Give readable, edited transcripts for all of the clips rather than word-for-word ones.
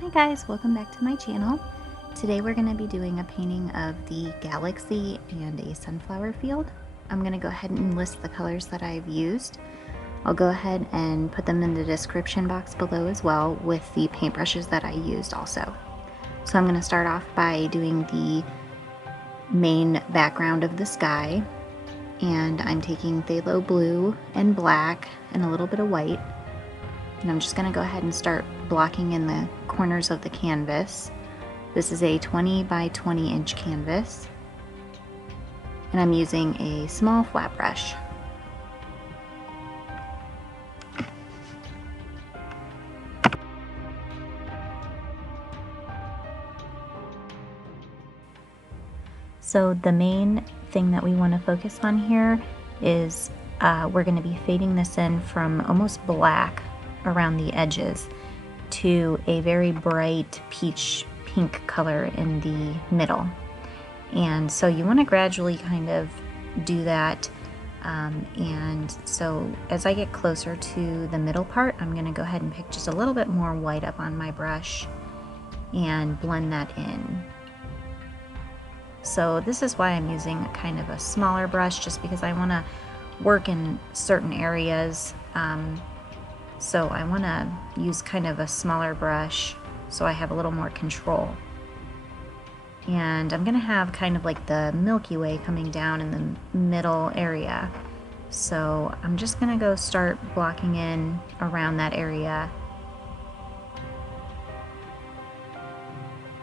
Hi guys, welcome back to my channel. Today we're going to be doing a painting of the galaxy and a sunflower field. I'm going to go ahead and list the colors that I've used. I'll go ahead and put them in the description box below as well with the paintbrushes that I used also. So I'm going to start off by doing the main background of the sky, and I'm taking phthalo blue and black and a little bit of white. And I'm just going to go ahead and start blocking in the corners of the canvas. This is a 20 by 20 inch canvas, and I'm using a small flat brush. So the main thing that we want to focus on here is we're going to be fading this in from almost black around the edges to a very bright peach pink color in the middle. And so you want to gradually kind of do that. And so as I get closer to the middle part, I'm going to go ahead and pick just a little bit more white up on my brush and blend that in. So this is why I'm using kind of a smaller brush, just because I want to work in certain areas. So I want to use kind of a smaller brush so I have a little more control. And I'm going to have kind of like the Milky Way coming down in the middle area. So I'm just going to go start blocking in around that area.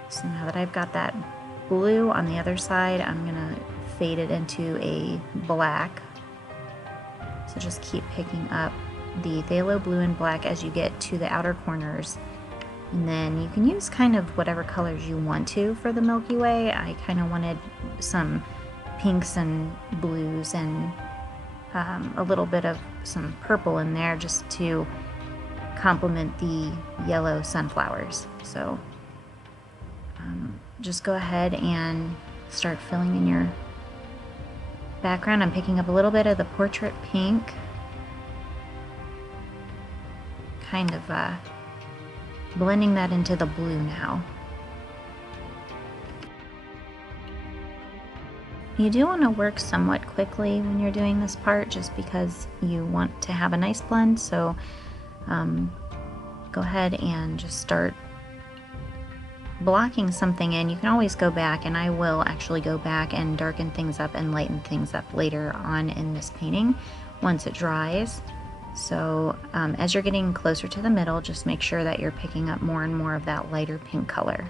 So now that I've got that blue on the other side, I'm going to fade it into a black. So just keep picking up the phthalo blue and black as you get to the outer corners, and then you can use kind of whatever colors you want to for the Milky Way. I kind of wanted some pinks and blues and a little bit of some purple in there just to complement the yellow sunflowers. So just go ahead and start filling in your background. I'm picking up a little bit of the portrait pink, kind of blending that into the blue now. You do want to work somewhat quickly when you're doing this part, just because you want to have a nice blend. So go ahead and just start blocking something in. You can always go back, and I will actually go back and darken things up and lighten things up later on in this painting once it dries. So as you're getting closer to the middle, just make sure that you're picking up more and more of that lighter pink color.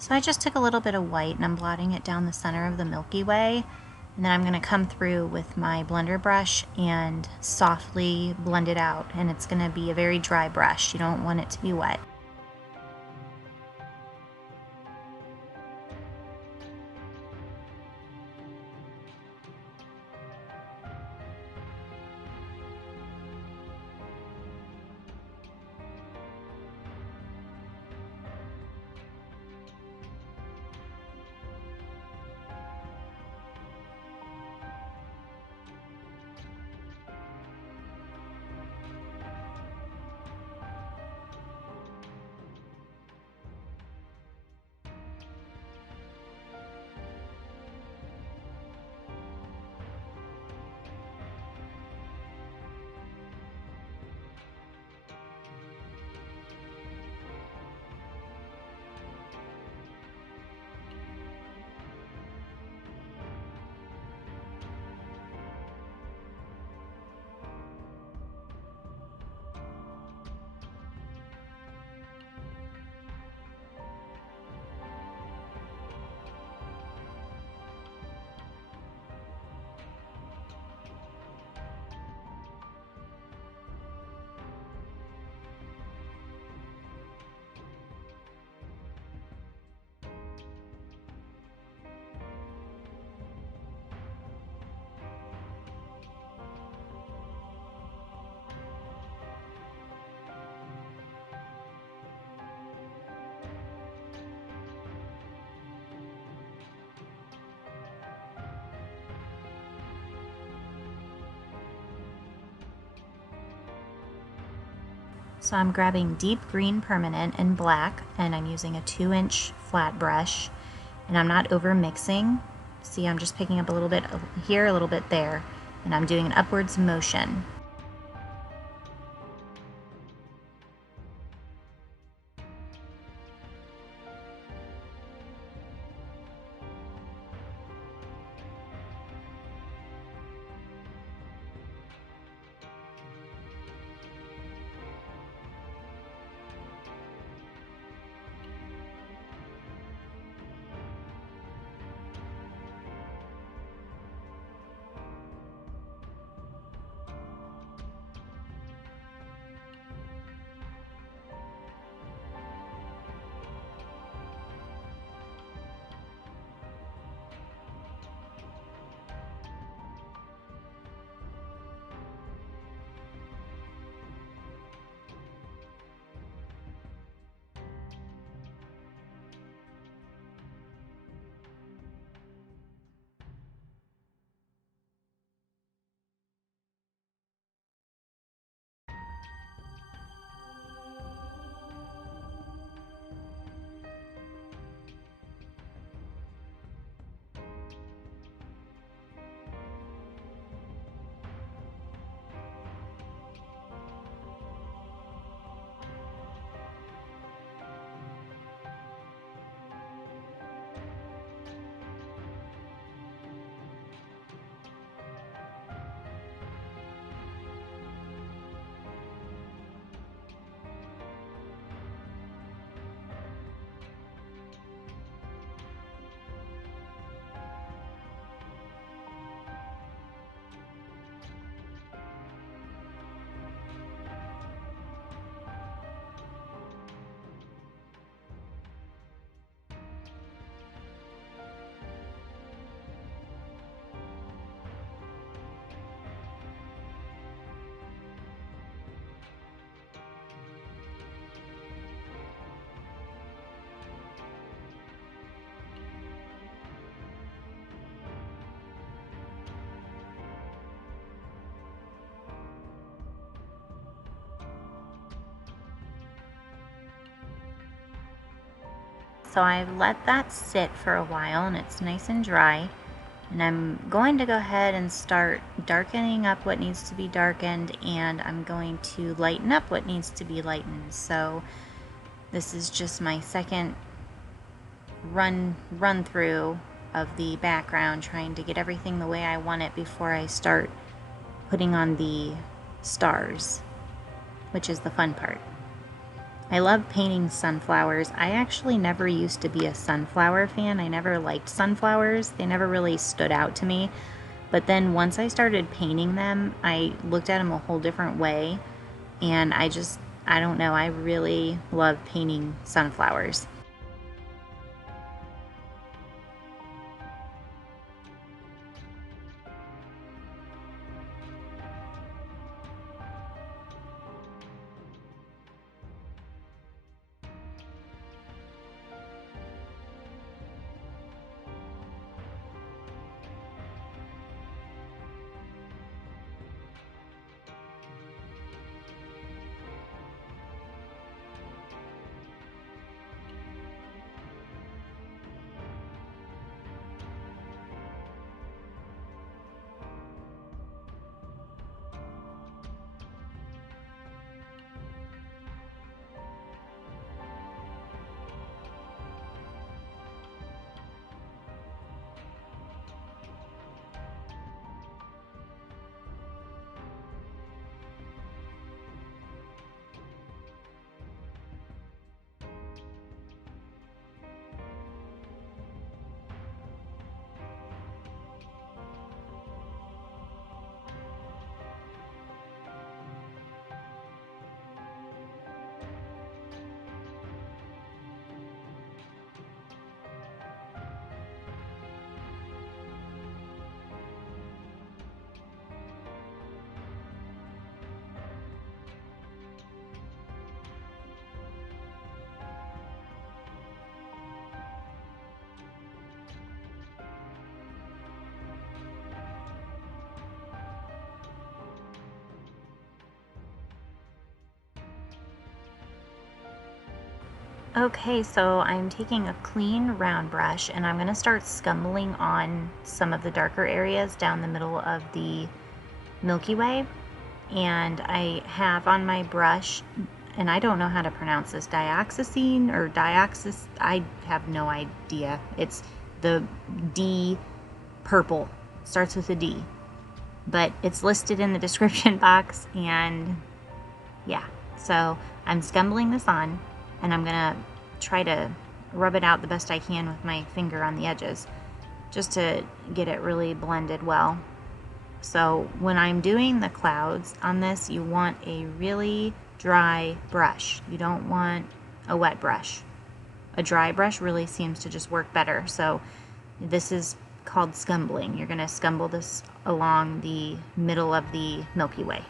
So I just took a little bit of white and I'm blotting it down the center of the Milky Way. And then I'm going to come through with my blender brush and softly blend it out. And it's going to be a very dry brush. You don't want it to be wet. So I'm grabbing deep green permanent and black, and I'm using a 2-inch flat brush, and I'm not over mixing. See, I'm just picking up a little bit here, a little bit there, and I'm doing an upwards motion. So I've let that sit for a while and it's nice and dry. And I'm going to go ahead and start darkening up what needs to be darkened, and I'm going to lighten up what needs to be lightened. So this is just my second run through of the background, trying to get everything the way I want it before I start putting on the stars, which is the fun part. I love painting sunflowers. I actually never used to be a sunflower fan. I never liked sunflowers. They never really stood out to me. But then once I started painting them, I looked at them a whole different way. And I don't know, I really love painting sunflowers. Okay, so I'm taking a clean round brush and I'm going to start scumbling on some of the darker areas down the middle of the Milky Way. And I have on my brush, and I don't know how to pronounce this, dioxazine or I have no idea. It's the D purple, starts with a D, but it's listed in the description box. And yeah, so I'm scumbling this on, and I'm gonna try to rub it out the best I can with my finger on the edges just to get it really blended well. So when I'm doing the clouds on this, you want a really dry brush. You don't want a wet brush. A dry brush really seems to just work better. So this is called scumbling. You're going to scumble this along the middle of the Milky Way.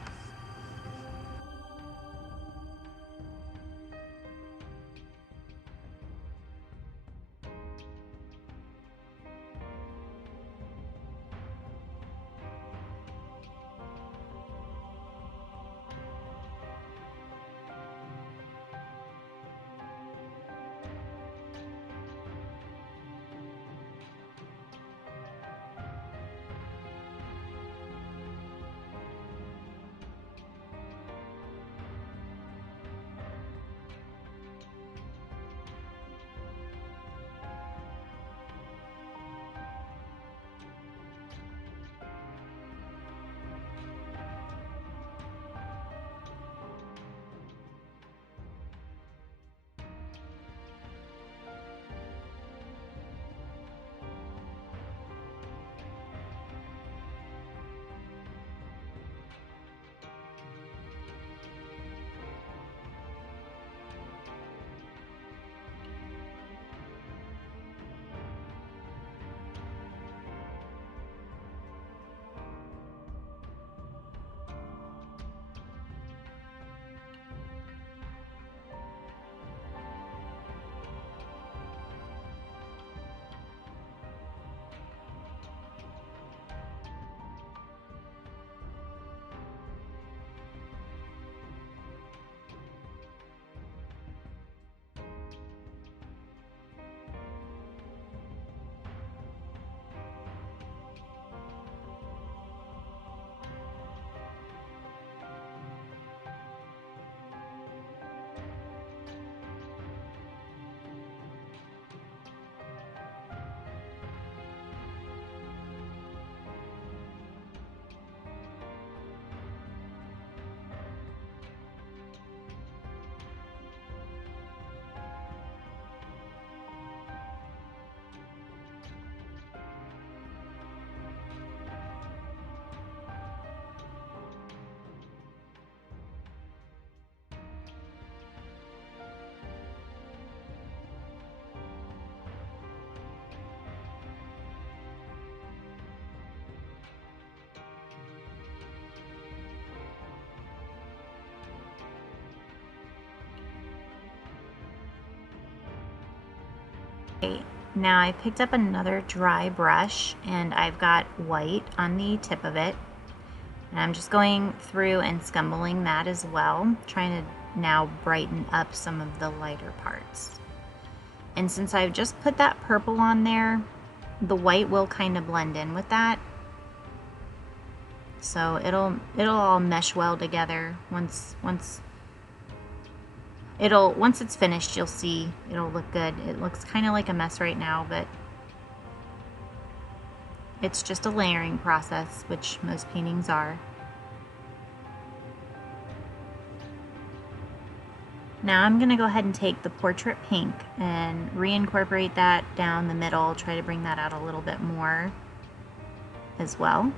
Okay, now I picked up another dry brush and I've got white on the tip of it. And I'm just going through and scumbling that as well, trying to now brighten up some of the lighter parts. And since I've just put that purple on there, the white will kind of blend in with that. So it'll all mesh well together once it's finished. You'll see it'll look good. It looks kind of like a mess right now, but it's just a layering process, which most paintings are. Now I'm going to go ahead and take the portrait pink and reincorporate that down the middle, try to bring that out a little bit more as well.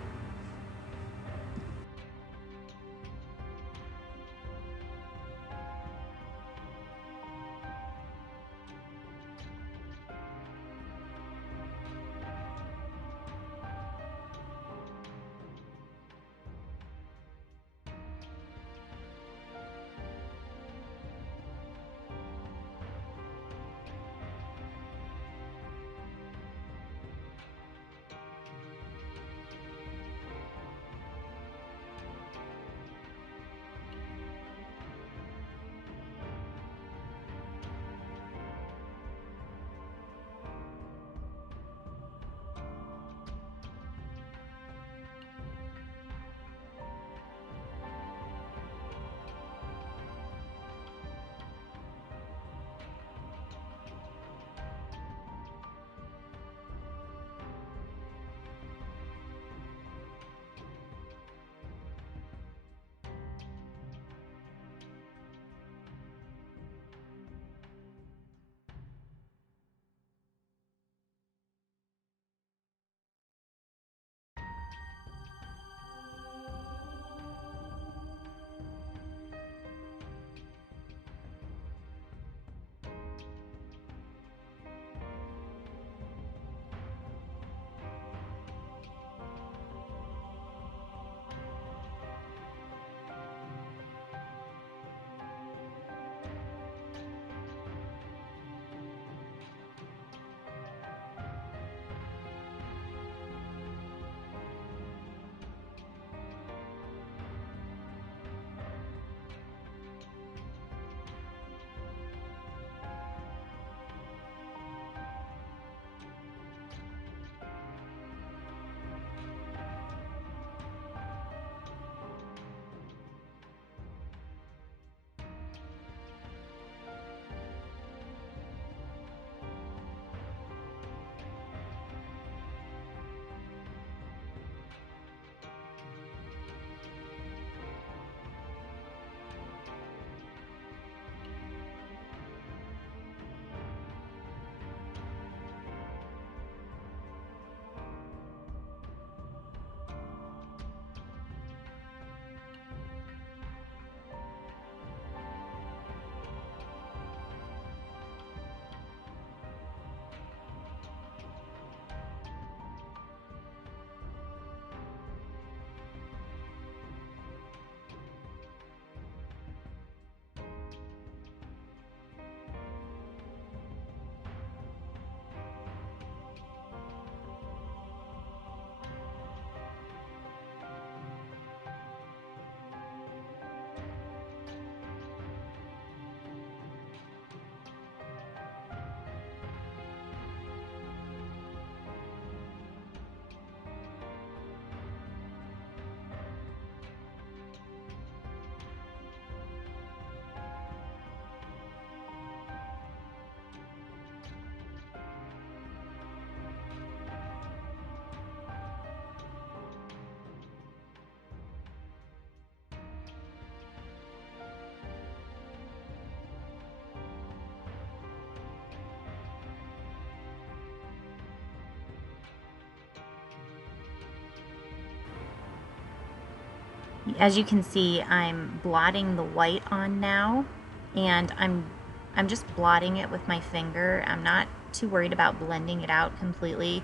As you can see, I'm blotting the white on now, and I'm just blotting it with my finger. I'm not too worried about blending it out completely.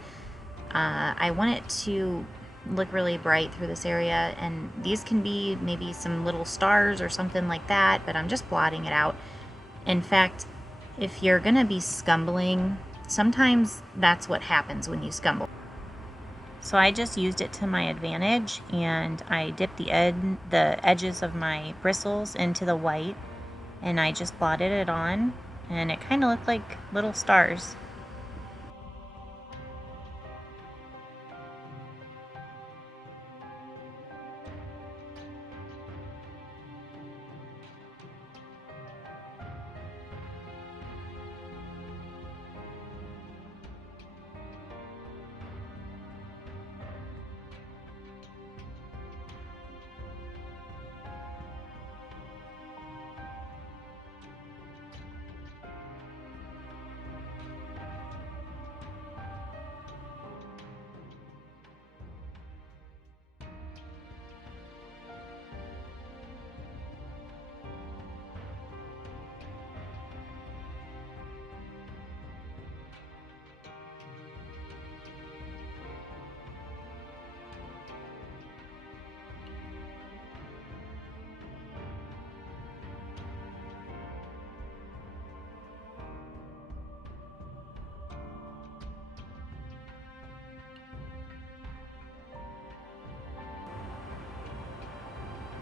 I want it to look really bright through this area, and these can be maybe some little stars or something like that, but I'm just blotting it out. In fact, if you're gonna be scumbling sometimes that's what happens when you scumble. So I just used it to my advantage, and I dipped the edges of my bristles into the white, and I just blotted it on, and it kind of looked like little stars.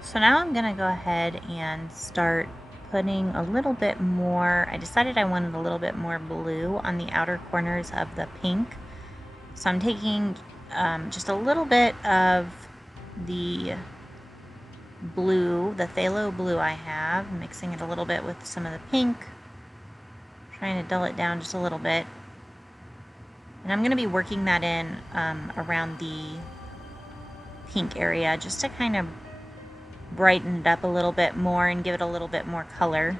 So now I'm going to go ahead and start putting a little bit more. I decided I wanted a little bit more blue on the outer corners of the pink. So I'm taking just a little bit of the blue, the phthalo blue I have, mixing it a little bit with some of the pink, trying to dull it down just a little bit. And I'm going to be working that in around the pink area just to kind of brighten it up a little bit more and give it a little bit more color.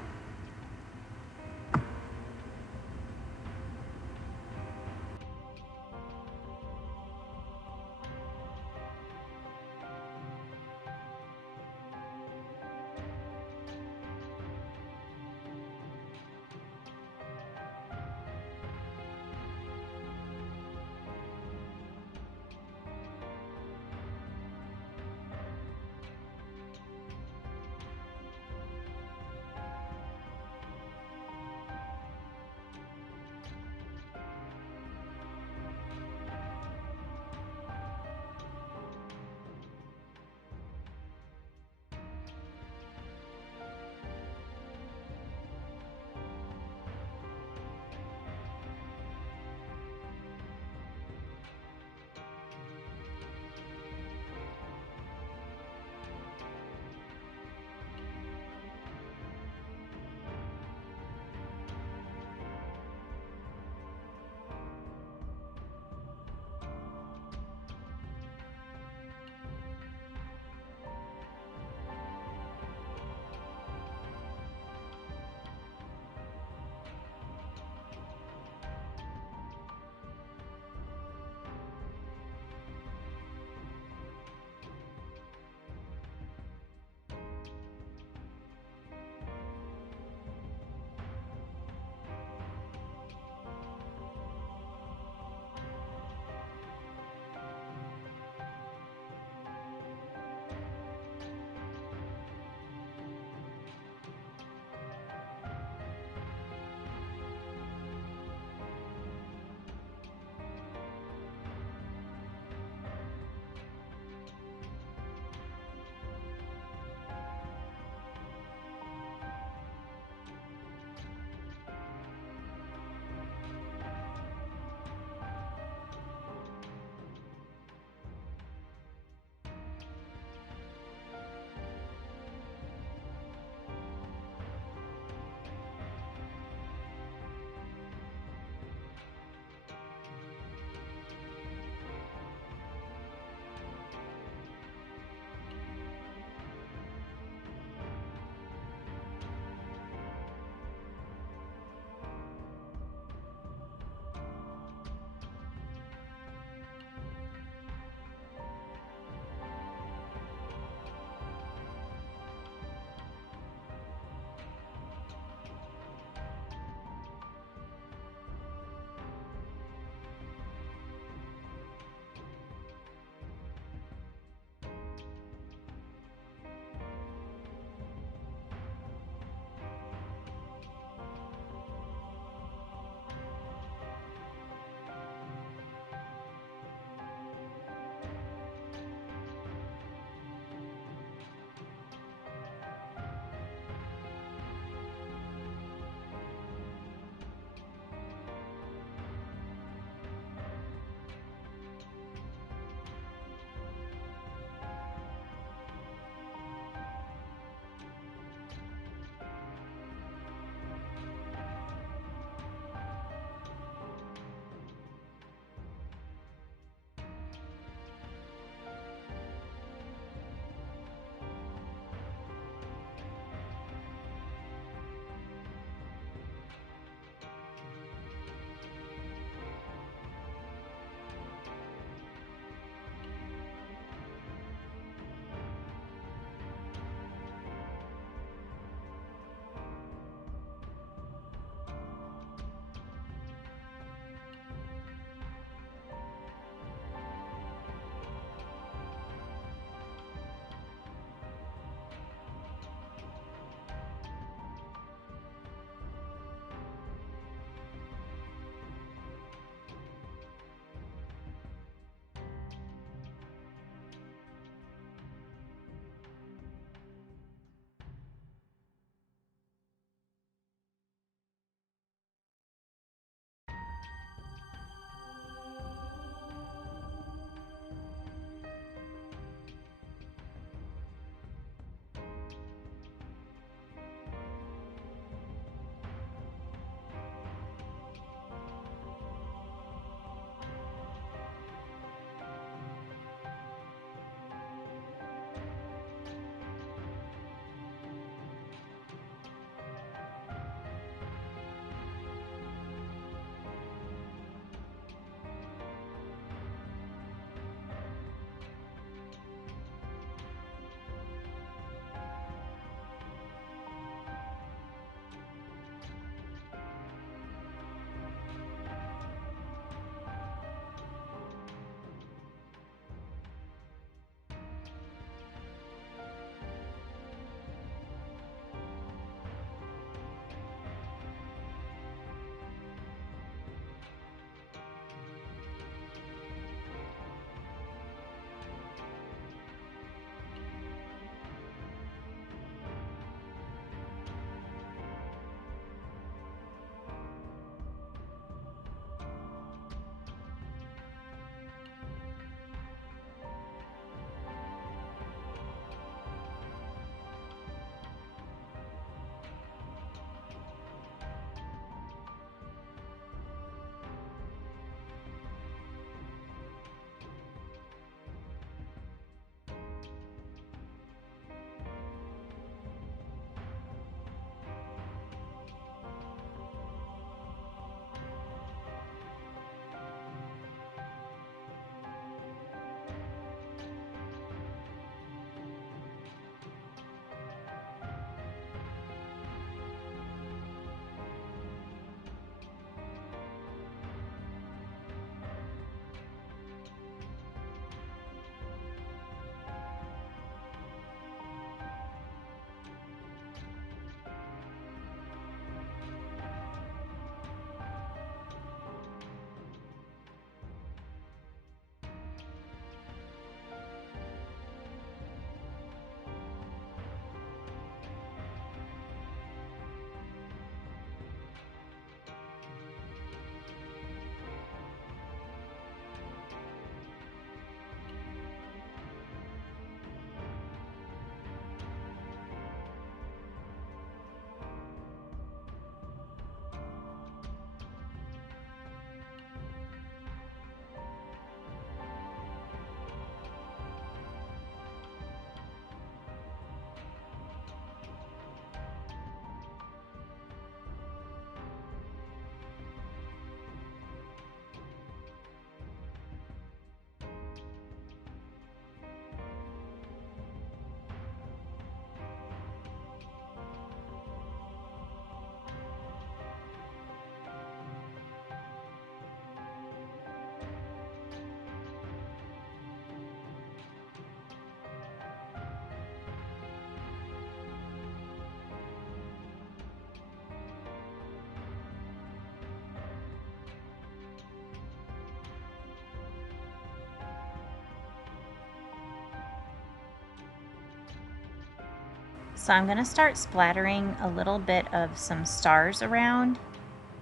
So I'm going to start splattering a little bit of some stars around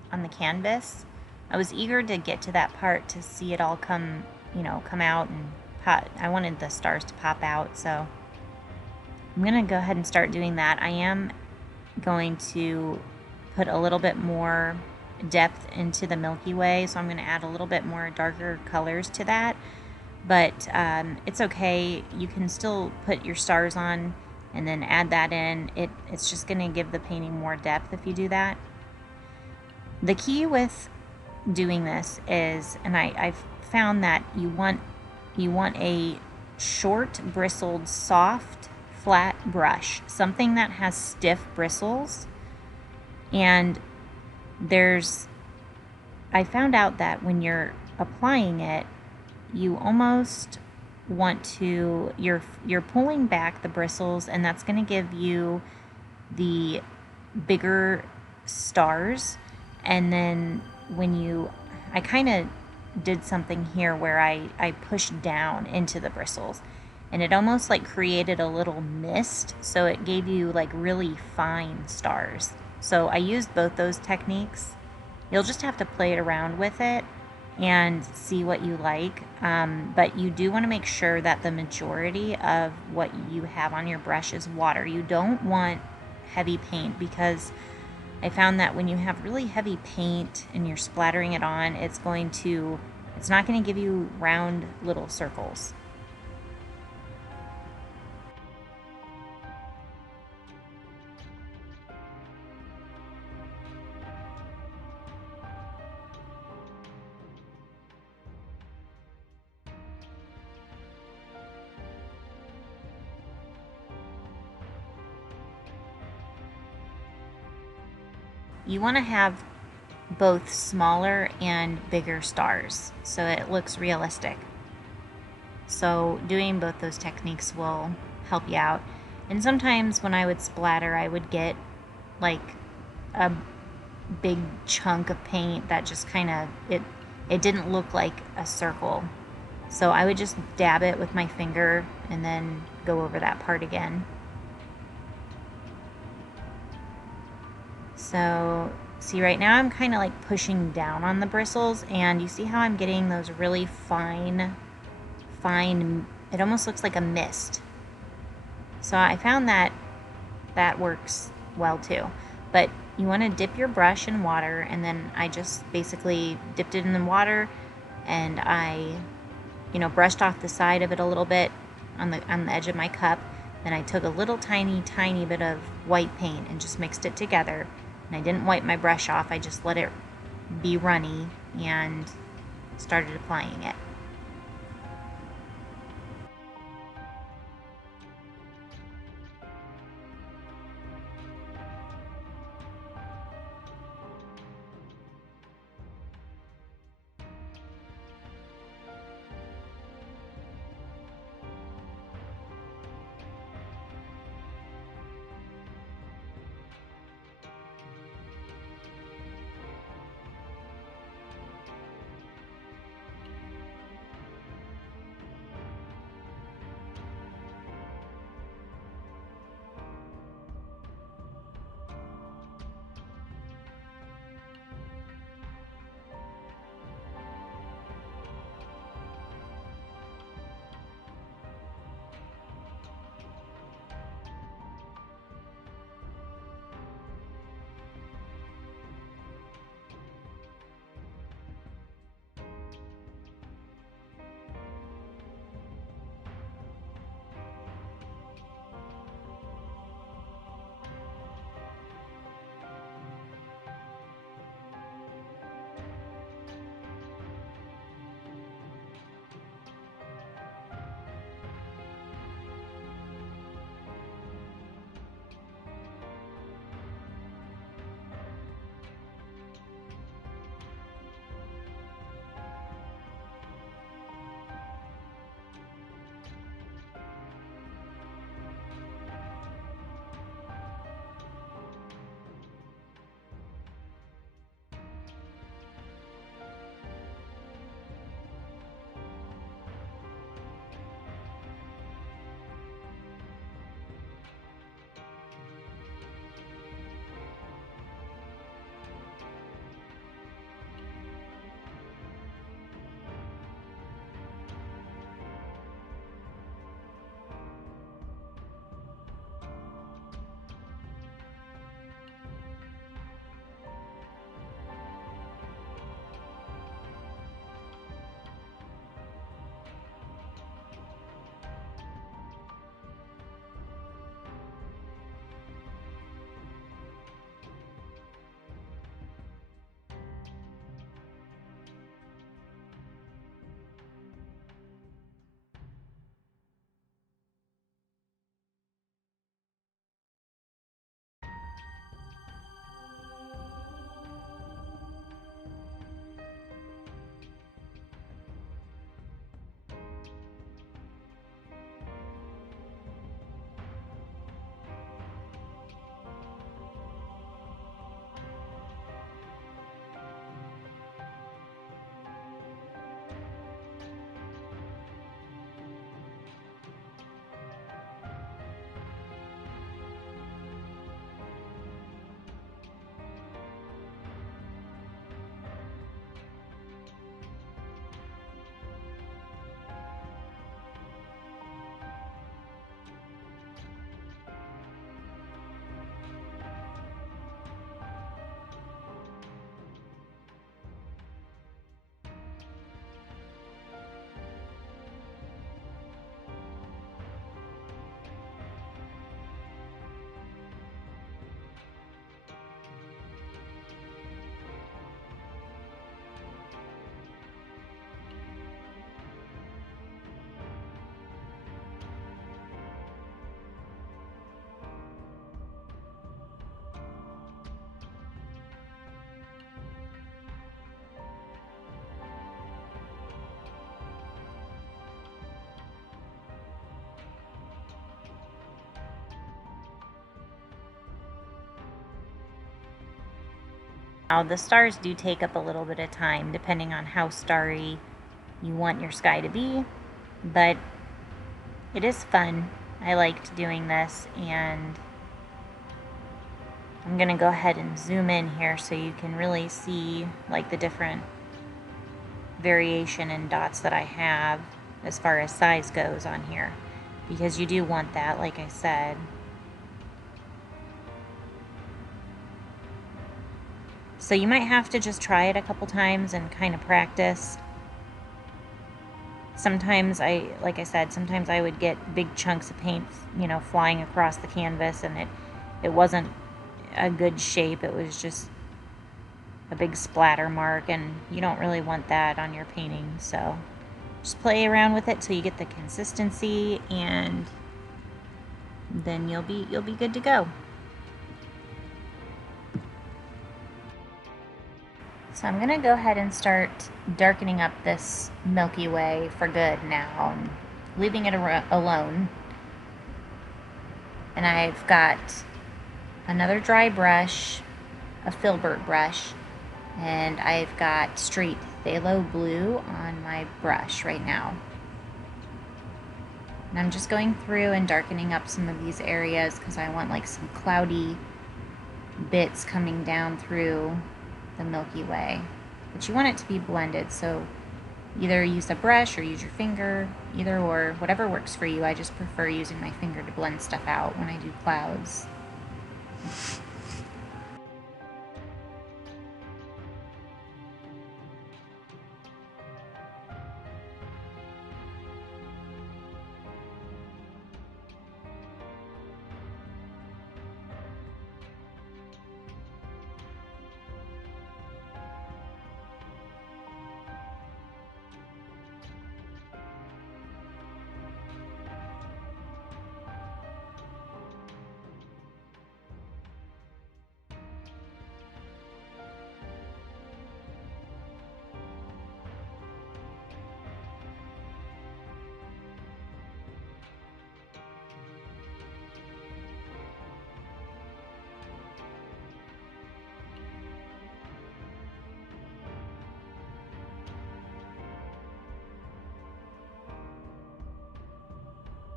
on the canvas. I was eager to get to that part to see it all come out and pop. I wanted the stars to pop out, so I'm going to go ahead and start doing that. I am going to put a little bit more depth into the Milky Way, so I'm going to add a little bit more darker colors to that, but it's okay. You can still put your stars on and then add that in. It's just going to give the painting more depth if you do that. The key with doing this is, and I've found that you want a short bristled, soft, flat brush, something that has stiff bristles. And I found out that when you're applying it, you almost want to, you're pulling back the bristles, and that's going to give you the bigger stars. And then I kind of did something here where I pushed down into the bristles, and it almost like created a little mist, so it gave you like really fine stars. So I used both those techniques. You'll just have to play it around with it and see what you like, but you do want to make sure that the majority of what you have on your brush is water. You don't want heavy paint, because I found that when you have really heavy paint and you're splattering it on, it's not going to give you round little circles. You want to have both smaller and bigger stars so it looks realistic. So doing both those techniques will help you out. And sometimes when I would splatter, I would get like a big chunk of paint that just kind of, it didn't look like a circle. So I would just dab it with my finger and then go over that part again. So see, right now I'm kind of like pushing down on the bristles, and you see how I'm getting those really fine, it almost looks like a mist. So I found that works well too. But you want to dip your brush in water, and then I just basically dipped it in the water, and I brushed off the side of it a little bit on the edge of my cup. Then I took a little tiny bit of white paint and just mixed it together. And I didn't wipe my brush off, I just let it be runny and started applying it. Now, the stars do take up a little bit of time depending on how starry you want your sky to be, but it is fun. I liked doing this, and I'm gonna go ahead and zoom in here so you can really see like the different variation in dots that I have as far as size goes on here, because you do want that, like I said. So you might have to just try it a couple times and kind of practice. Sometimes like I said, sometimes I would get big chunks of paint, you know, flying across the canvas, and it wasn't a good shape. It was just a big splatter mark, and you don't really want that on your painting. So just play around with it till you get the consistency, and then you'll be good to go. So I'm gonna go ahead and start darkening up this Milky Way for good now, and leaving it alone. And I've got another dry brush, a filbert brush, and I've got straight phthalo blue on my brush right now. And I'm just going through and darkening up some of these areas because I want like some cloudy bits coming down through the Milky Way. But you want it to be blended, so either use a brush or use your finger, either or, whatever works for you. I just prefer using my finger to blend stuff out when I do clouds.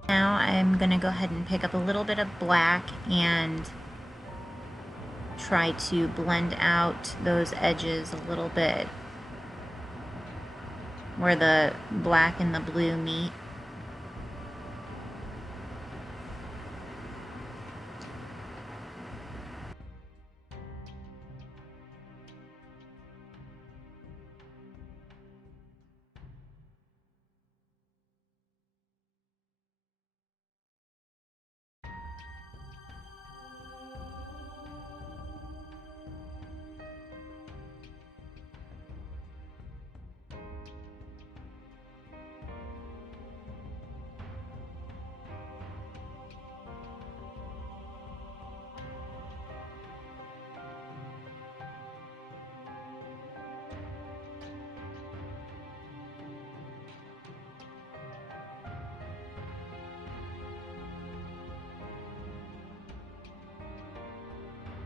Now I'm going to go ahead and pick up a little bit of black and try to blend out those edges a little bit where the black and the blue meet.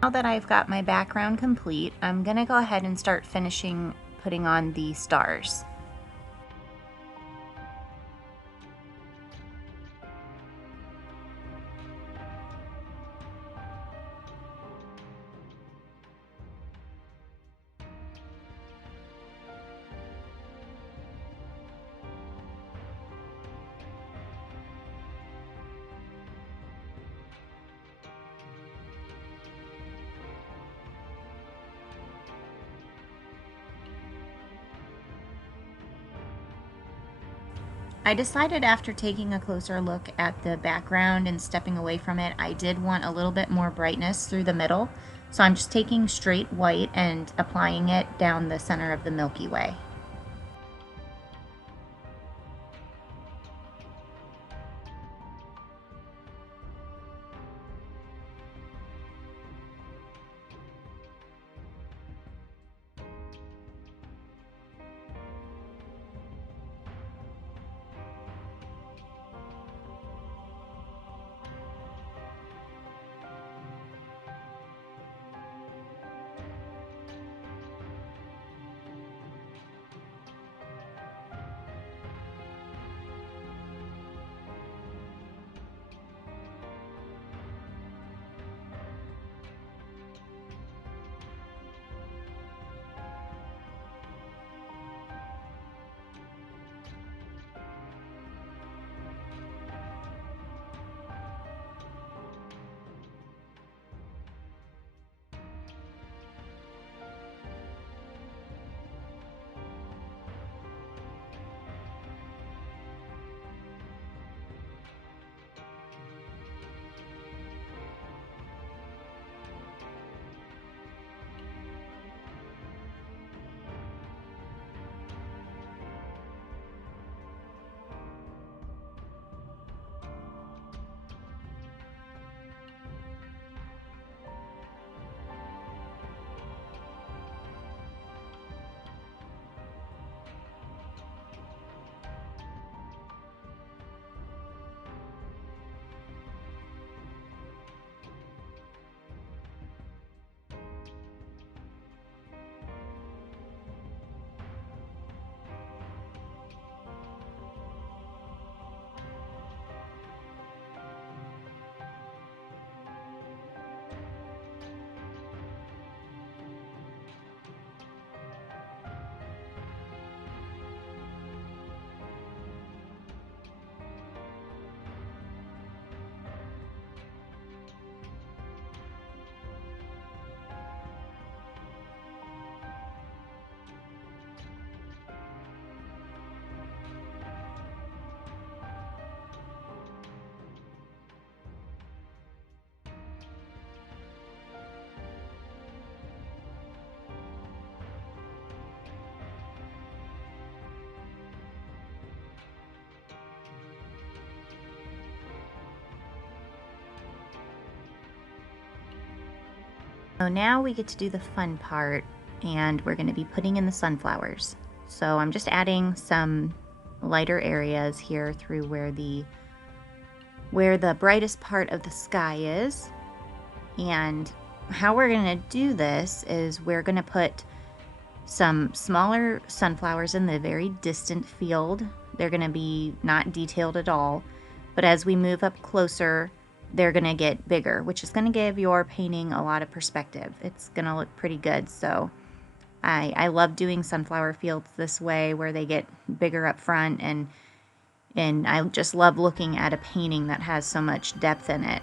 Now that I've got my background complete, I'm going to go ahead and start finishing putting on the stars. I decided after taking a closer look at the background and stepping away from it, I did want a little bit more brightness through the middle. So I'm just taking straight white and applying it down the center of the Milky Way. So now we get to do the fun part, and we're going to be putting in the sunflowers. So I'm just adding some lighter areas here through where the brightest part of the sky is. And how we're going to do this is we're going to put some smaller sunflowers in the very distant field. They're going to be not detailed at all, but as we move up closer, they're going to get bigger, which is going to give your painting a lot of perspective. It's going to look pretty good. So I love doing sunflower fields this way, where they get bigger up front, and I just love looking at a painting that has so much depth in it.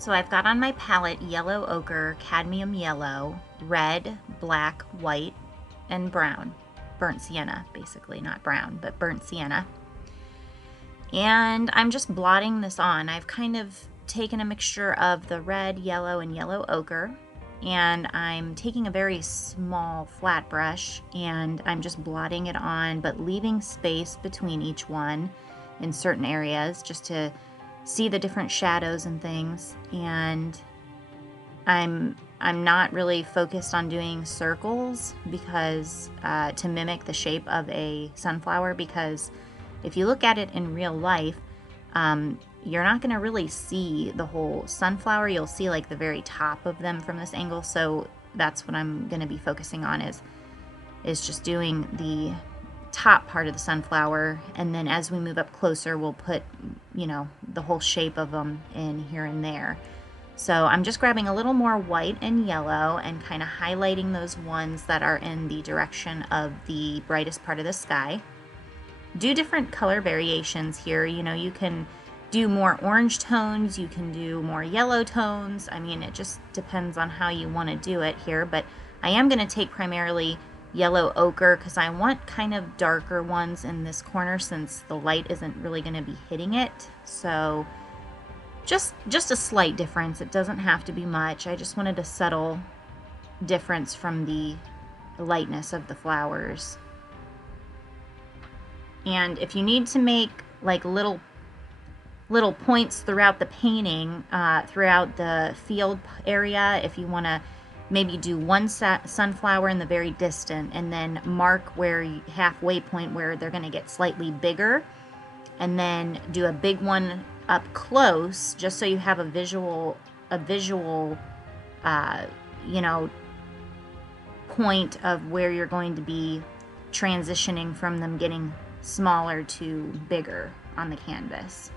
So I've got on my palette yellow ochre, cadmium yellow, red, black, white, and brown. Burnt sienna, basically, not brown, but burnt sienna. And I'm just blotting this on. I've kind of taken a mixture of the red, yellow, and yellow ochre, and I'm taking a very small flat brush, and I'm just blotting it on, but leaving space between each one in certain areas just to see the different shadows and things. And I'm not really focused on doing circles because to mimic the shape of a sunflower, because if you look at it in real life, you're not going to really see the whole sunflower. You'll see like the very top of them from this angle. So that's what I'm going to be focusing on, is just doing the top part of the sunflower, and then as we move up closer, we'll put, you know, the whole shape of them in here and there. So I'm just grabbing a little more white and yellow and kind of highlighting those ones that are in the direction of the brightest part of the sky. Do different color variations here. You know, you can do more orange tones, you can do more yellow tones. I mean, it just depends on how you want to do it here, but I am going to take primarily yellow ochre because I want kind of darker ones in this corner since the light isn't really going to be hitting it. So just a slight difference. It doesn't have to be much. I just wanted a subtle difference from the lightness of the flowers. And if you need to make like little points throughout the painting, throughout the field area, if you want to maybe do one sunflower in the very distant and then mark where halfway point where they're going to get slightly bigger, and then do a big one up close, just so you have a visual you know, point of where you're going to be transitioning from them getting smaller to bigger on the canvas.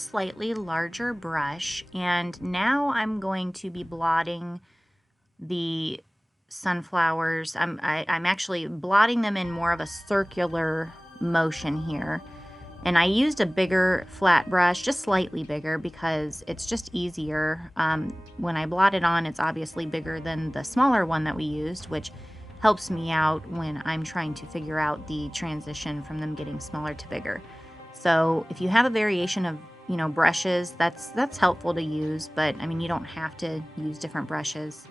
Slightly larger brush, and now I'm going to be blotting the sunflowers. I'm actually blotting them in more of a circular motion here. And I used a bigger flat brush, just slightly bigger, because it's just easier. When I blot it on, it's obviously bigger than the smaller one that we used, which helps me out when I'm trying to figure out the transition from them getting smaller to bigger. So if you have a variation of, you know, brushes, that's helpful to use, but I mean, you don't have to use different brushes.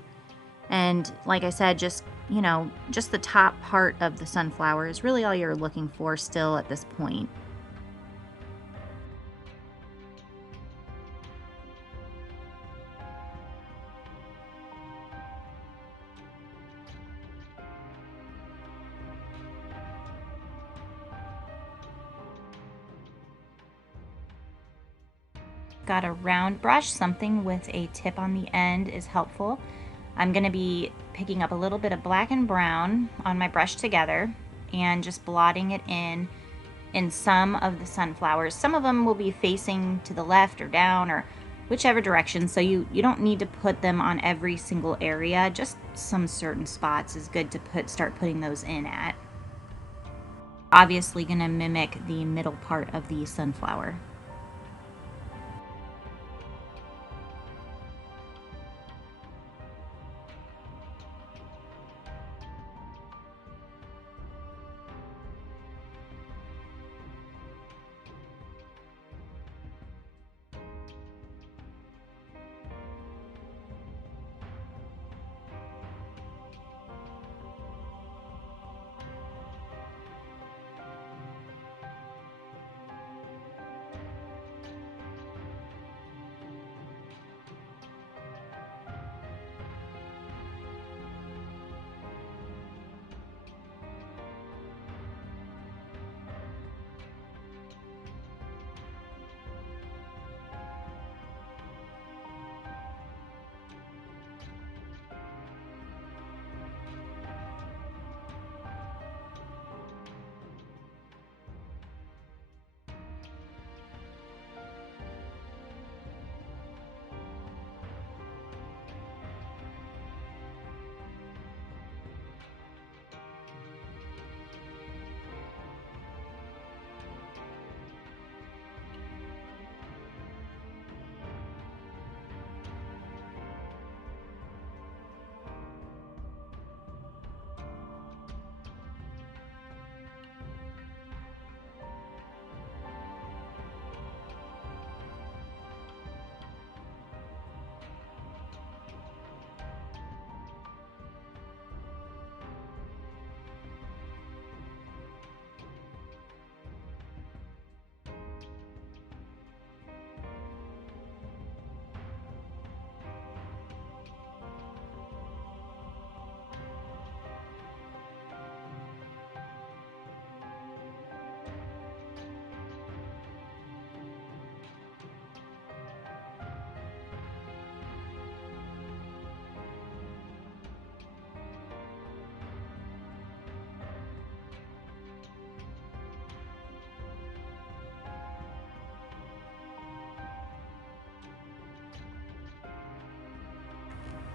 And like I said, just, you know, just the top part of the sunflower is really all you're looking for still at this point. Got a round brush, something with a tip on the end is helpful. I'm going to be picking up a little bit of black and brown on my brush together and just blotting it in some of the sunflowers. Some of them will be facing to the left or down or whichever direction, so you don't need to put them on every single area. Just some certain spots is good to start putting those in at. Obviously going to mimic the middle part of the sunflower.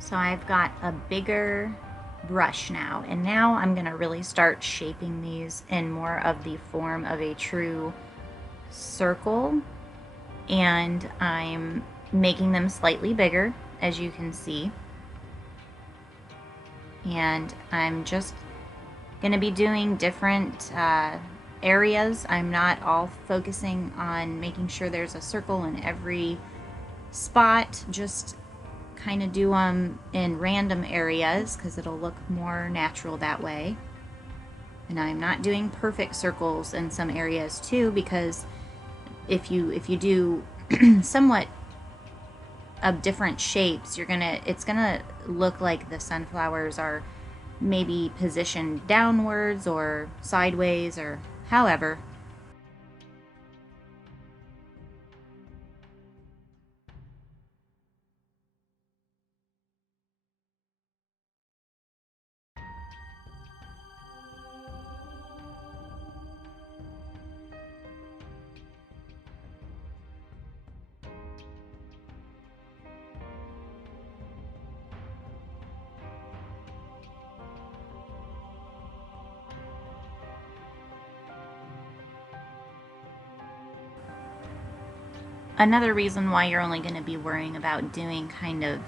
So I've got a bigger brush now, and now I'm going to really start shaping these in more of the form of a true circle, and I'm making them slightly bigger, as you can see, and I'm just going to be doing different areas. I'm not all focusing on making sure there's a circle in every spot, just kind of do them in random areas because it'll look more natural that way. And I'm not doing perfect circles in some areas too, because if you do somewhat of different shapes, it's gonna look like the sunflowers are maybe positioned downwards or sideways or however. another reason why you're only going to be worrying about doing kind of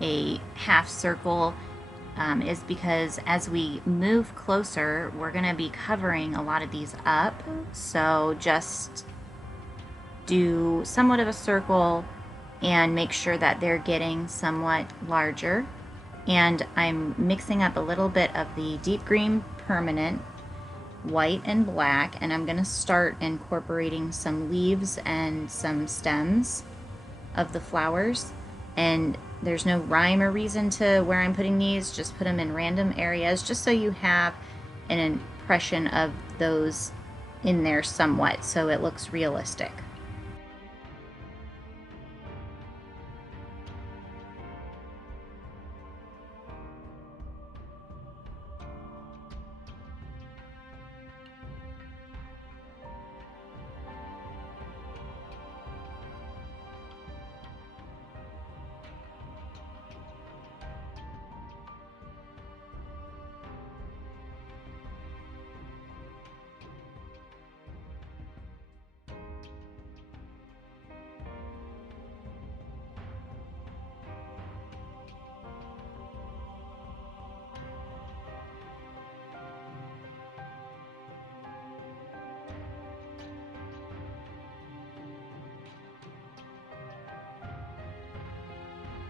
a half circle is because as we move closer, we're going to be covering a lot of these up. So just do somewhat of a circle and make sure that they're getting somewhat larger. And I'm mixing up a little bit of the deep green permanent, white and black, and I'm going to start incorporating some leaves and some stems of the flowers. And there's no rhyme or reason to where I'm putting these, just put them in random areas just so you have an impression of those in there somewhat, so it looks realistic.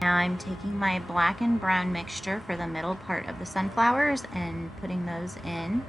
Now I'm taking my black and brown mixture for the middle part of the sunflowers and putting those in.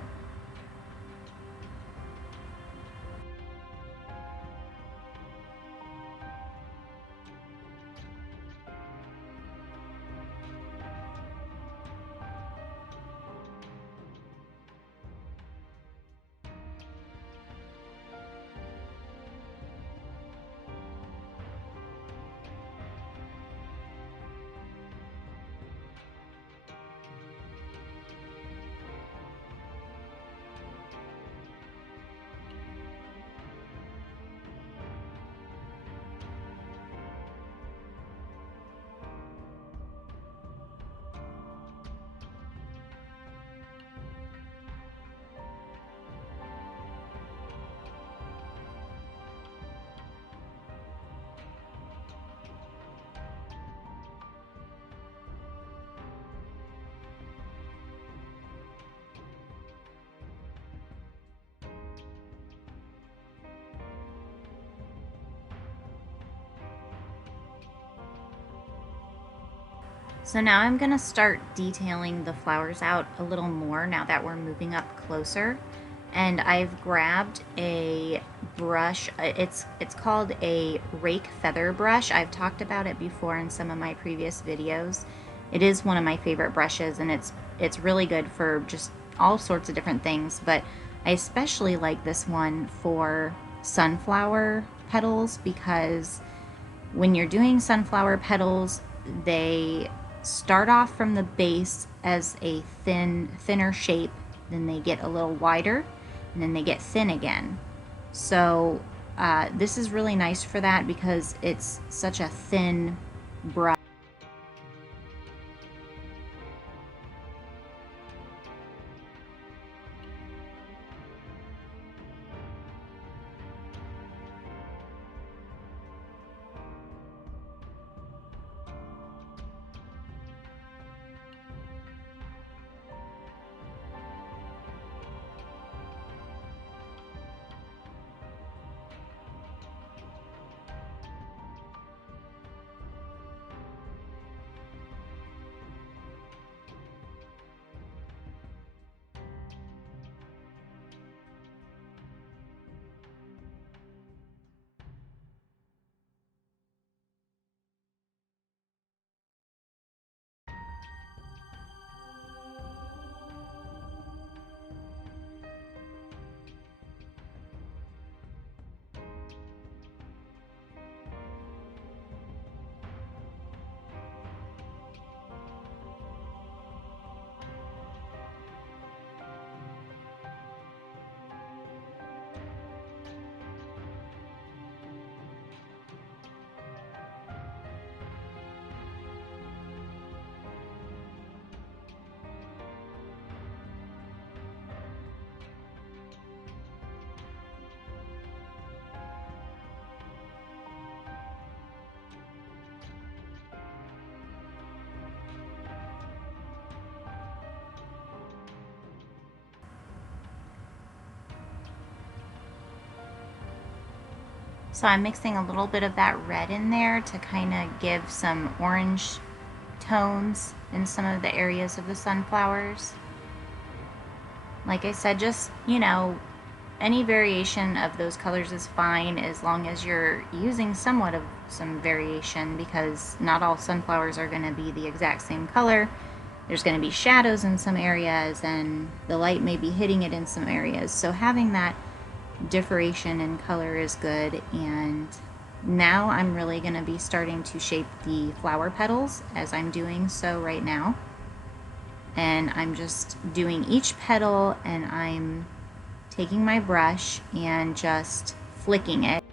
So now I'm going to start detailing the flowers out a little more now that we're moving up closer. And I've grabbed a brush, it's called a Rake feather brush. I've talked about it before in some of my previous videos. It is one of my favorite brushes, and it's really good for just all sorts of different things, but I especially like this one for sunflower petals, because when you're doing sunflower petals, they start off from the base as a thinner shape, then they get a little wider, and then they get thin again. So this is really nice for that because it's such a thin brush. So I'm mixing a little bit of that red in there to kind of give some orange tones in some of the areas of the sunflowers. Like I said, just, you know, any variation of those colors is fine as long as you're using somewhat of some variation, because not all sunflowers are going to be the exact same color. There's going to be shadows in some areas and the light may be hitting it in some areas. So having that differentiation in color is good. And now I'm really going to be starting to shape the flower petals as I'm doing so right now. And I'm just doing each petal and I'm taking my brush and just flicking it.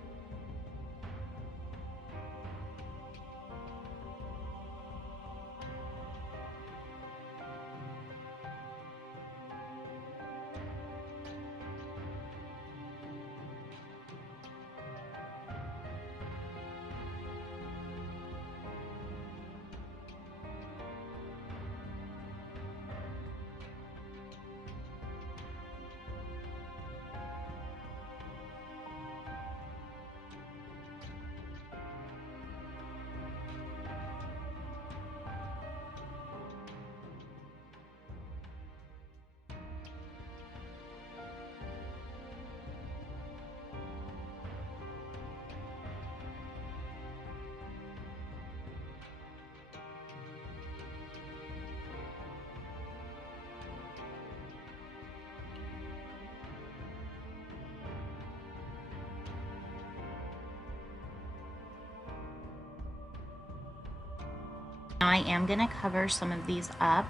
Now I am going to cover some of these up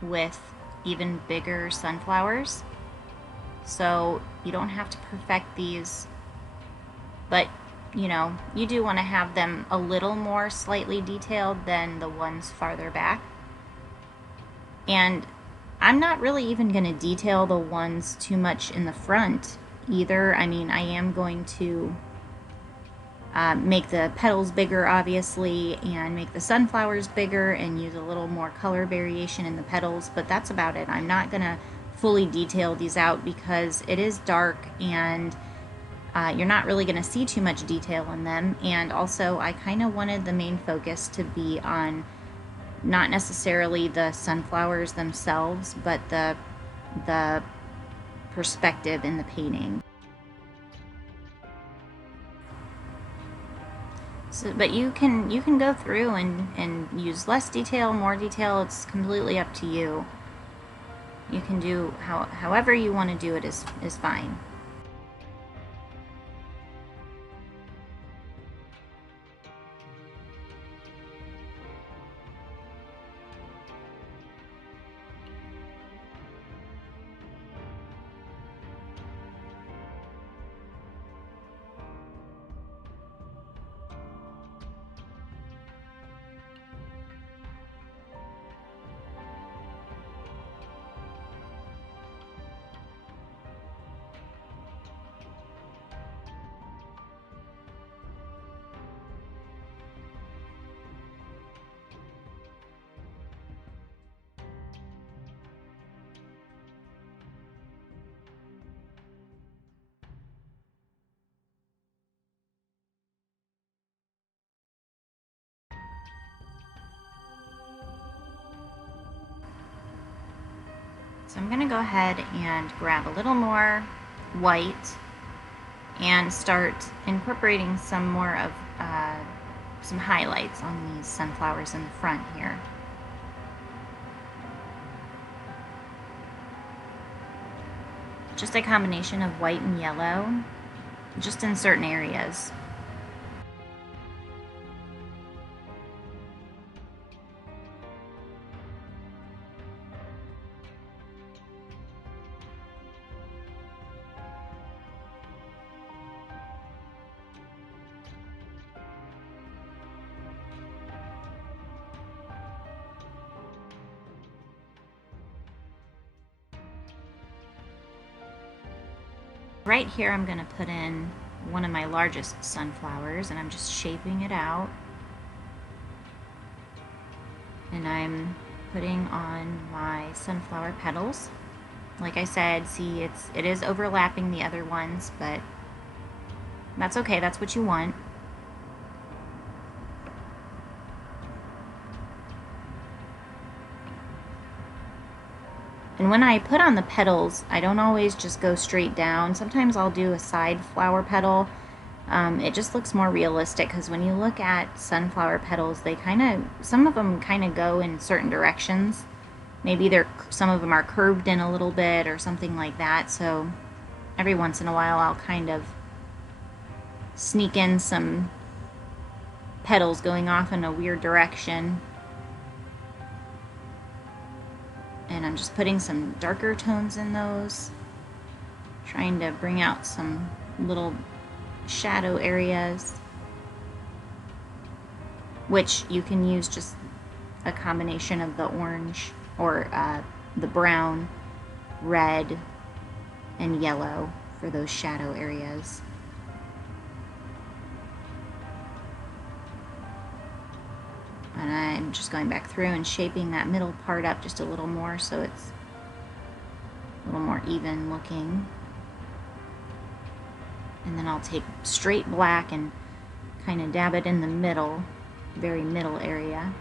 with even bigger sunflowers, so you don't have to perfect these, but you know, you do want to have them a little more slightly detailed than the ones farther back. And I'm not really even going to detail the ones too much in the front either. I mean, I am going to make the petals bigger, obviously, and make the sunflowers bigger and use a little more color variation in the petals, but that's about it. I'm not going to fully detail these out because it is dark and you're not really going to see too much detail in them. And also, I kind of wanted the main focus to be on not necessarily the sunflowers themselves, but the perspective in the painting. So, but you can go through and use less detail, more detail. It's completely up to you. You can do however you want to do it is fine. So I'm going to go ahead and grab a little more white and start incorporating some more of some highlights on these sunflowers in the front here. Just a combination of white and yellow, just in certain areas. Right here I'm going to put in one of my largest sunflowers and I'm just shaping it out. And I'm putting on my sunflower petals. Like I said, see, it is overlapping the other ones, but That's okay, that's what you want. And when I put on the petals, I don't always just go straight down. Sometimes I'll do a side flower petal. It just looks more realistic because when you look at sunflower petals, they some of them kind of go in certain directions. Maybe some of them are curved in a little bit or something like that. So every once in a while I'll kind of sneak in some petals going off in a weird direction. And I'm just putting some darker tones in those, trying to bring out some little shadow areas, which you can use just a combination of the orange or the brown, red, and yellow for those shadow areas. And I'm just going back through and shaping that middle part up just a little more so it's a little more even looking. And then I'll take straight black and kind of dab it in the middle, very middle area.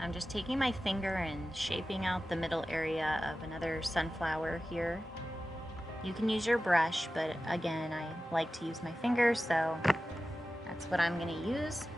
I'm just taking my finger and shaping out the middle area of another sunflower here. You can use your brush, but again, I like to use my fingers, so that's what I'm going to use.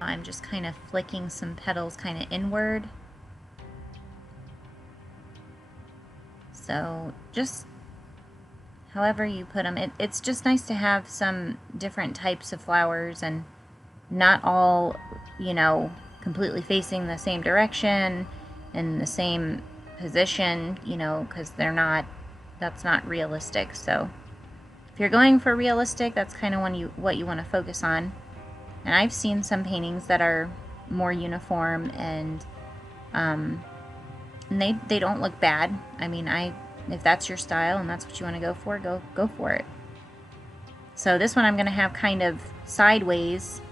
I'm just kind of flicking some petals kind of inward. So just however you put them, it's just nice to have some different types of flowers and not all, you know, completely facing the same direction and the same position, you know, because that's not realistic. So if you're going for realistic, that's kind of what you want to focus on. And I've seen some paintings that are more uniform and they don't look bad. I mean, if that's your style and that's what you want to go for it. So this one I'm going to have kind of sideways.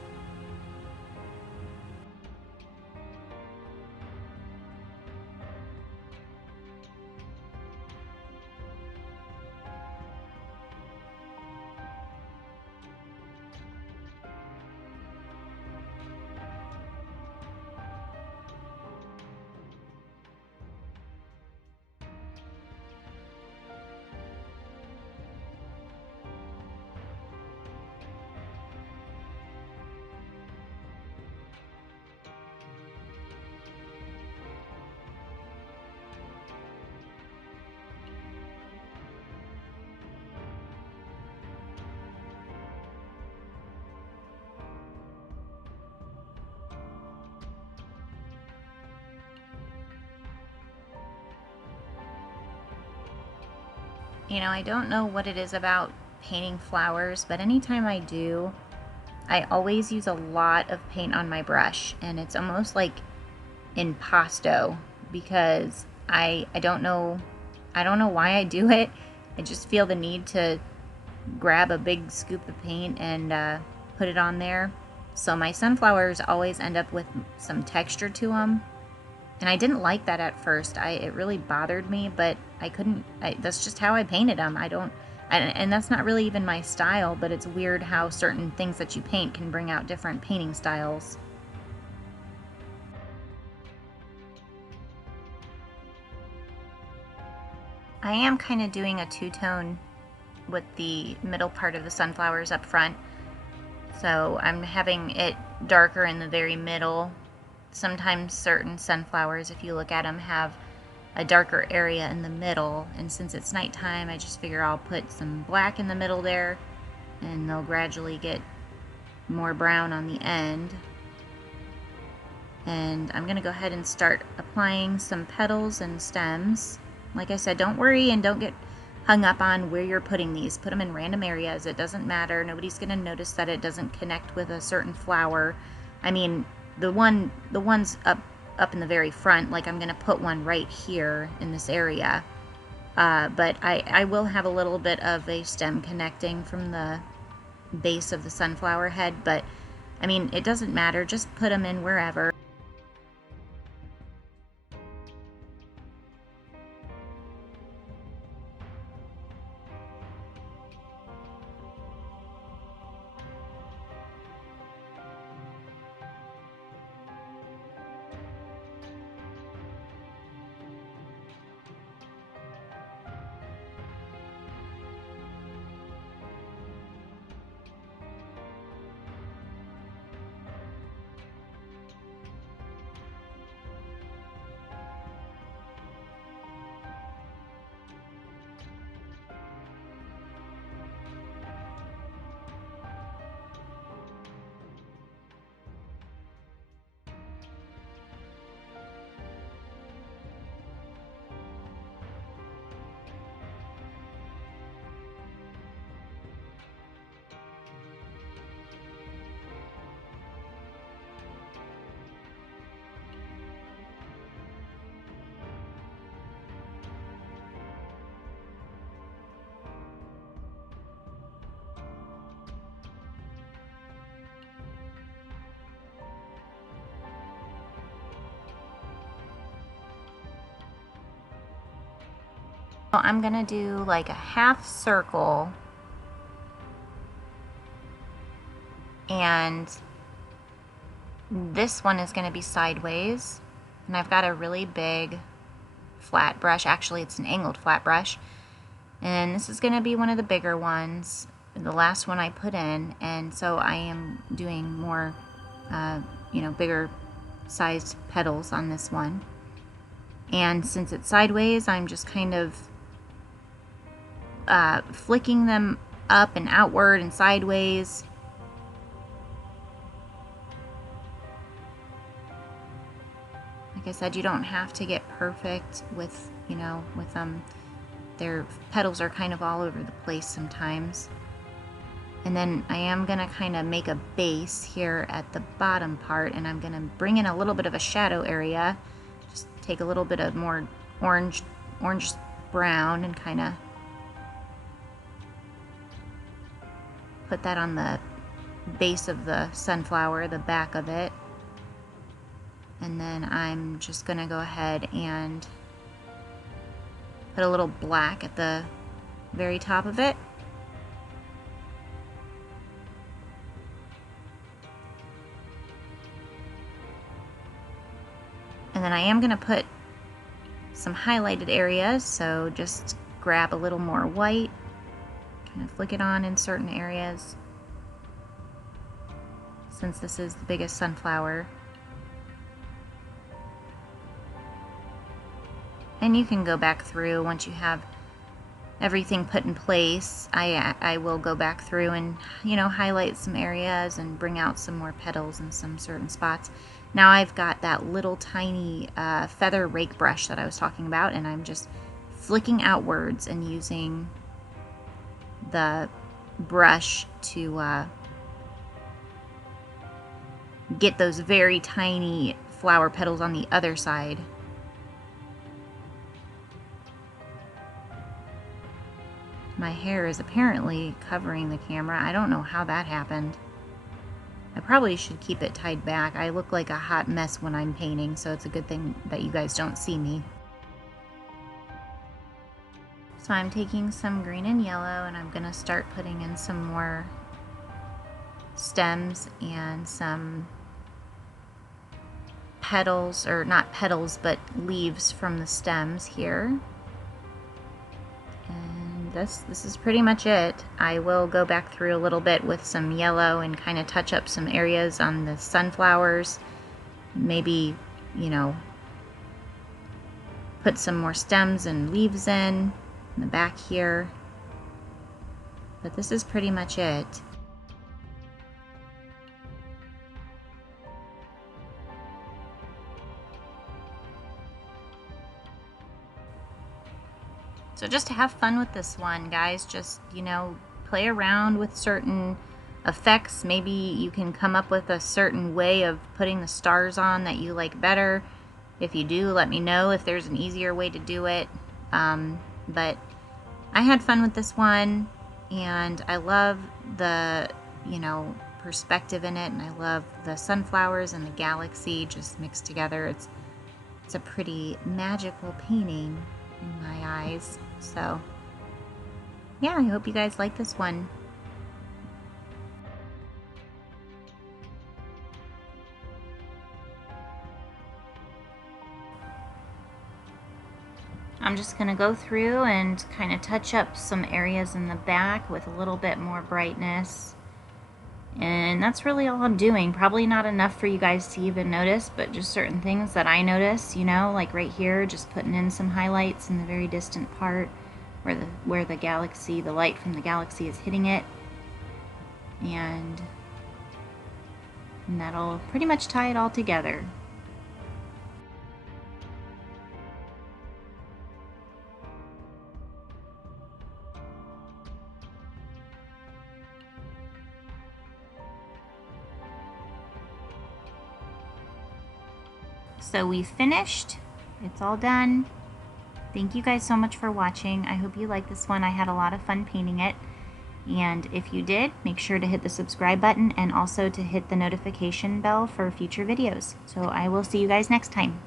You know, I don't know what it is about painting flowers, but anytime I do, I always use a lot of paint on my brush, and it's almost like impasto because I don't know why I do it. I just feel the need to grab a big scoop of paint and put it on there. So my sunflowers always end up with some texture to them. And I didn't like that at first. It really bothered me, but that's just how I painted them. And that's not really even my style, but it's weird how certain things that you paint can bring out different painting styles. I am kind of doing a two-tone with the middle part of the sunflowers up front. So I'm having it darker in the very middle. Sometimes certain sunflowers, if you look at them, have a darker area in the middle, and since it's nighttime, I just figure I'll put some black in the middle there, and they'll gradually get more brown on the end. And I'm gonna go ahead and start applying some petals and stems. Like I said, don't worry and don't get hung up on where you're putting these. Put them in random areas. It doesn't matter. Nobody's gonna notice that it doesn't connect with a certain flower. I mean, the ones up in the very front, like I'm gonna put one right here in this area. But I will have a little bit of a stem connecting from the base of the sunflower head, but I mean, it doesn't matter. Just put them in wherever. I'm gonna do like a half circle, and this one is gonna be sideways, and I've got a really big flat brush. Actually, it's an angled flat brush, and this is gonna be one of the bigger ones, the last one I put in, and so I am doing more bigger sized petals on this one. And since it's sideways, I'm just kind of flicking them up and outward and sideways. Like I said, you don't have to get perfect with them. Their petals are kind of all over the place sometimes. And then I am gonna kind of make a base here at the bottom part, and I'm gonna bring in a little bit of a shadow area. Just take a little bit of more orange brown and kind of put that on the base of the sunflower, the back of it. And then I'm just gonna go ahead and put a little black at the very top of it. And then I am gonna put some highlighted areas, so just grab a little more white, kind of flick it on in certain areas, since this is the biggest sunflower. And you can go back through once you have everything put in place. I will go back through and highlight some areas and bring out some more petals in some certain spots. Now I've got that little tiny feather rake brush that I was talking about, and I'm just flicking outwards and using the brush to get those very tiny flower petals on the other side. My hair is apparently covering the camera. I don't know how that happened. I probably should keep it tied back. I look like a hot mess when I'm painting, so it's a good thing that you guys don't see me. So I'm taking some green and yellow, and I'm gonna start putting in some more stems and some petals, or not petals, but leaves from the stems here. And this is pretty much it. I will go back through a little bit with some yellow and kind of touch up some areas on the sunflowers. Maybe, you know, put some more stems and leaves in the back here. But this is pretty much it. So just to have fun with this one, guys, just, you know, play around with certain effects. Maybe you can come up with a certain way of putting the stars on that you like better. If you do, let me know if there's an easier way to do it. But I had fun with this one, and I love the, you know, perspective in it, and I love the sunflowers and the galaxy just mixed together. It's a pretty magical painting in my eyes. So yeah, I hope you guys like this one. I'm just going to go through and kind of touch up some areas in the back with a little bit more brightness. And that's really all I'm doing. Probably not enough for you guys to even notice, but just certain things that I notice, you know, like right here, just putting in some highlights in the very distant part where the galaxy, the light from the galaxy is hitting it. And that'll pretty much tie it all together. So we finished. It's all done. Thank you guys so much for watching. I hope you like this one. I had a lot of fun painting it. And if you did, make sure to hit the subscribe button and also to hit the notification bell for future videos. So I will see you guys next time.